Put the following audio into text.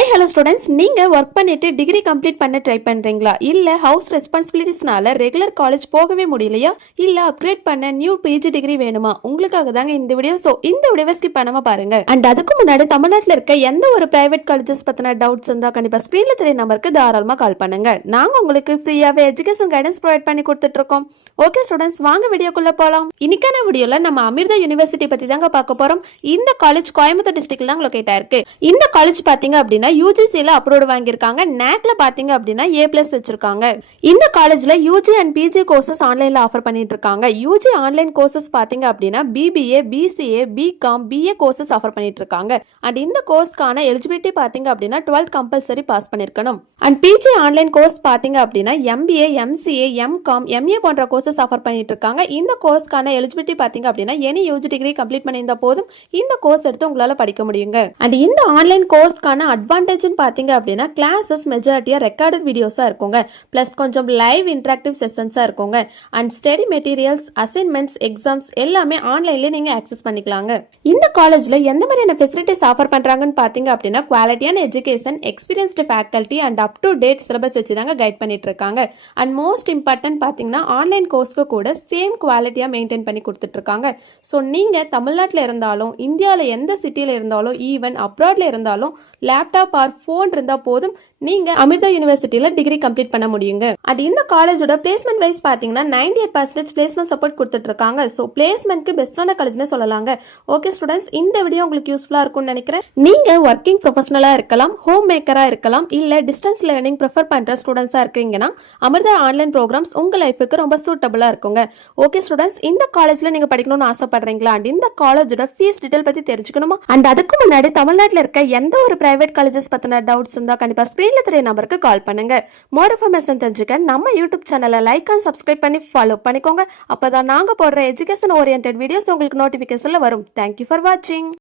Hi hello students, நீங்கள் work பண்ணிட்டு degree complete பண்ண ட்ரை பண்ணுறீங்களா? இல்லை ஹவுஸ் ரெஸ்பான்சிபிலிட்டிஸ்னால ரெகுலர் காலேஜ் போகவே முடியலையா? இல்லை அப்கிரேட் பண்ண நியூ பிஜி டிகிரி வேணுமா? உங்களுக்காக தாங்க இந்த வீடியோ. ஸோ இந்த வீடியோவை ஸ்கிப் பண்ணாமல் பாருங்க. அண்ட் அதுக்கு முன்னாடி தமிழ்நாட்டில் இருக்க எந்த ஒரு பிரைவேட் காலேஜஸ் பற்றின டவுட்ஸ் இருந்தால் கண்டிப்பாக ஸ்க்ரீனில் தெரிய நம்பருக்கு தாராளமாக கால் பண்ணுங்க. நாங்கள் உங்களுக்கு ஃப்ரீயாகவே எஜுகேஷன் கைடன்ஸ் ப்ரொவைட் பண்ணி கொடுத்துட்ருக்கோம். ஓகே ஸ்டூடெண்ட்ஸ், வாங்க வீடியோக்குள்ளே போகலாம். இன்னைக்கான வீடியோவில் நம்ம அமிர்தா யூனிவர்சிட்டி பற்றி தாங்க பார்க்க போகிறோம். இந்த காலேஜ் கோயம்புத்தூர் டிஸ்ட்ரிக்ட்ல தான் லொக்கேட் ஆயிருக்கு. இந்த காலேஜ் பார்த்தீங்க அப்படின்னா யூஜிசில அப்ரூவ்ட் வாங்கியிருக்காங்க. நேக்ல பாத்தீங்க அப்படின்னா A+ வச்சிருக்காங்க. இந்த காலேஜ்ல யூஜி அண்ட் பிஜி கோர்சஸ் ஆன்லைன்ல ஆஃபர் பண்ணிட்டு இருக்காங்க. யூஜி ஆன்லைன் கோர்சஸ் பாத்தீங்க அப்படின்னா BBA, BCA, BCom, BA courses offer பண்ணிட்டு இருக்காங்க. அண்ட் இந்த கோர்ஸ்க்கான எலிஜிபிலிட்டி பாத்தீங்க அப்படின்னா 12th கம்பல்சரி பாஸ் பண்ணிருக்கணும். அண்ட் பிஜி ஆன்லைன் கோர்ஸ் பாத்தீங்க அப்படின்னா MBA, MCA, MCom, MA போன்ற கோர்சஸ் ஆஃபர் பண்ணிட்டு இருக்காங்க. இந்த கோர்ஸ்க்கான எலிஜிபிலிட்டி பாத்தீங்க அப்படின்னா எனி யூஜி டிகிரி கம்ப்ளீட் பண்ணியிருந்தா போதும் இந்த கோர்ஸ் எடுத்து உங்களால படிக்க முடியுங்க. அண்ட் இந்த ஆன்லைன் கோர்ஸ்க்கான அட்வான்டேஜ் பாத்தீங்க அப்படின்னா கிளாஸஸ் மெஜாரிட்டியா ரெக்கார்டட் வீடியோஸா இருக்குங்க. பிளஸ் கொஞ்சம் லைவ் இன்டராக்டிவ் செஷன்ஸா இருக்குங்க. And study materials, assignments, exams எல்லாமே ஆன்லைன்ல நீங்க ஆக்சஸ் பண்ணிக்கலாங்க. இந்த காலேஜ்ல எந்த மாதிரியான ஃபெசிலிட்டிஸ் ஆஃபர் பண்றாங்கன்னு பாத்தீங்க அப்படின்னா குவாலிட்டியான education, experienced faculty and up to date syllabus வச்சு தாங்க கைட் பண்ணிட்டு இருக்காங்க. அண்ட் மோஸ்ட் இம்பார்ட்டன்ட் பாத்தீங்கன்னா ஆன்லைன் கோர்ஸ்க்கு கூட சேம் குவாலிட்டியா மெயின்டைன் பண்ணி கொடுத்துட்டு இருக்காங்க. ஸோ நீங்க தமிழ்நாட்டில் இருந்தாலும் இந்தியாவில் எந்த சிட்டியில இருந்தாலும் ஈவன் அப்ராட்ல இருந்தாலும் லேப்டாப் ஆர் போன் இருந்தா போதும் நீங்க அமிர்தா யூனிவர்சிட்டியில டிகிரி கம்ப்ளீட் பண்ண முடியுங்க. அண்ட் இந்த காலேஜோட பிளேஸ்மெண்ட் வைஸ் பாத்தீங்கன்னா 98% பிளேஸ்மெண்ட் சப்போர்ட் கொடுத்துட்டு இருக்காங்க. ஸோ பிளேஸ்மெண்ட்க்கு பெஸ்டான காலேஜ்னு சொல்லலாங்க. ஓகே ஸ்டூடெண்ட்ஸ், இந்த வீடியோ உங்களுக்கு யூஸ்ஃபுல்லா இருக்கும்னு நினைக்கிறேன். நீங்க ஒர்க்கிங் ப்ரொஃபஷனலா இருக்கலாம், ஹோம் மேக்கரா இருக்கலாம், இல்ல டிஸ்டன்ஸ் லேர்னிங் ப்ரிஃபர் பண்ற ஸ்டூடெண்ட்ஸா இருக்கீங்கன்னா அமிர்தா ஆன்லைன் ப்ரோக்ராம்ஸ் உங்க லைஃபுக்கு ரொம்ப சூட்டபிளா இருக்குங்க. ஓகே ஸ்டூடெண்ட்ஸ், இந்த காலேஜ்ல நீங்க படிக்கணும்னு ஆசைப்படுறீங்களா? அண்ட் இந்த காலேஜோட ஃபீஸ் டீடைல் பத்தி தெரிஞ்சுக்கணுமா? அண்ட் அதுக்கு முன்னாடி தமிழ்நாட்டில் இருக்க எந்த ஒரு பிரைவேட் காலேஜஸ் பத்தின டவுட்ஸ் இருந்தா கண்டிப்பா ஸ்கிரீன்ல தெரிய நம்பருக்கு கால் பண்ணுங்க. மோர் இன்ஃபர்மேஷன் தெரிஞ்சுக்க நம்ம யூடியூப் சேனலை லைக் அண்ட் சப்ஸ்கிரைப் பண்ணி ஃபாலோ பண்ணிக்கோங்க. அப்பதான் நாங்க போடுற எஜுகேஷன் ஓரியன்டட் வீடியோஸ் உங்களுக்கு நோட்டிபிகேஷன்ல வரும். தேங்க்யூ ஃபார் வாட்சிங்.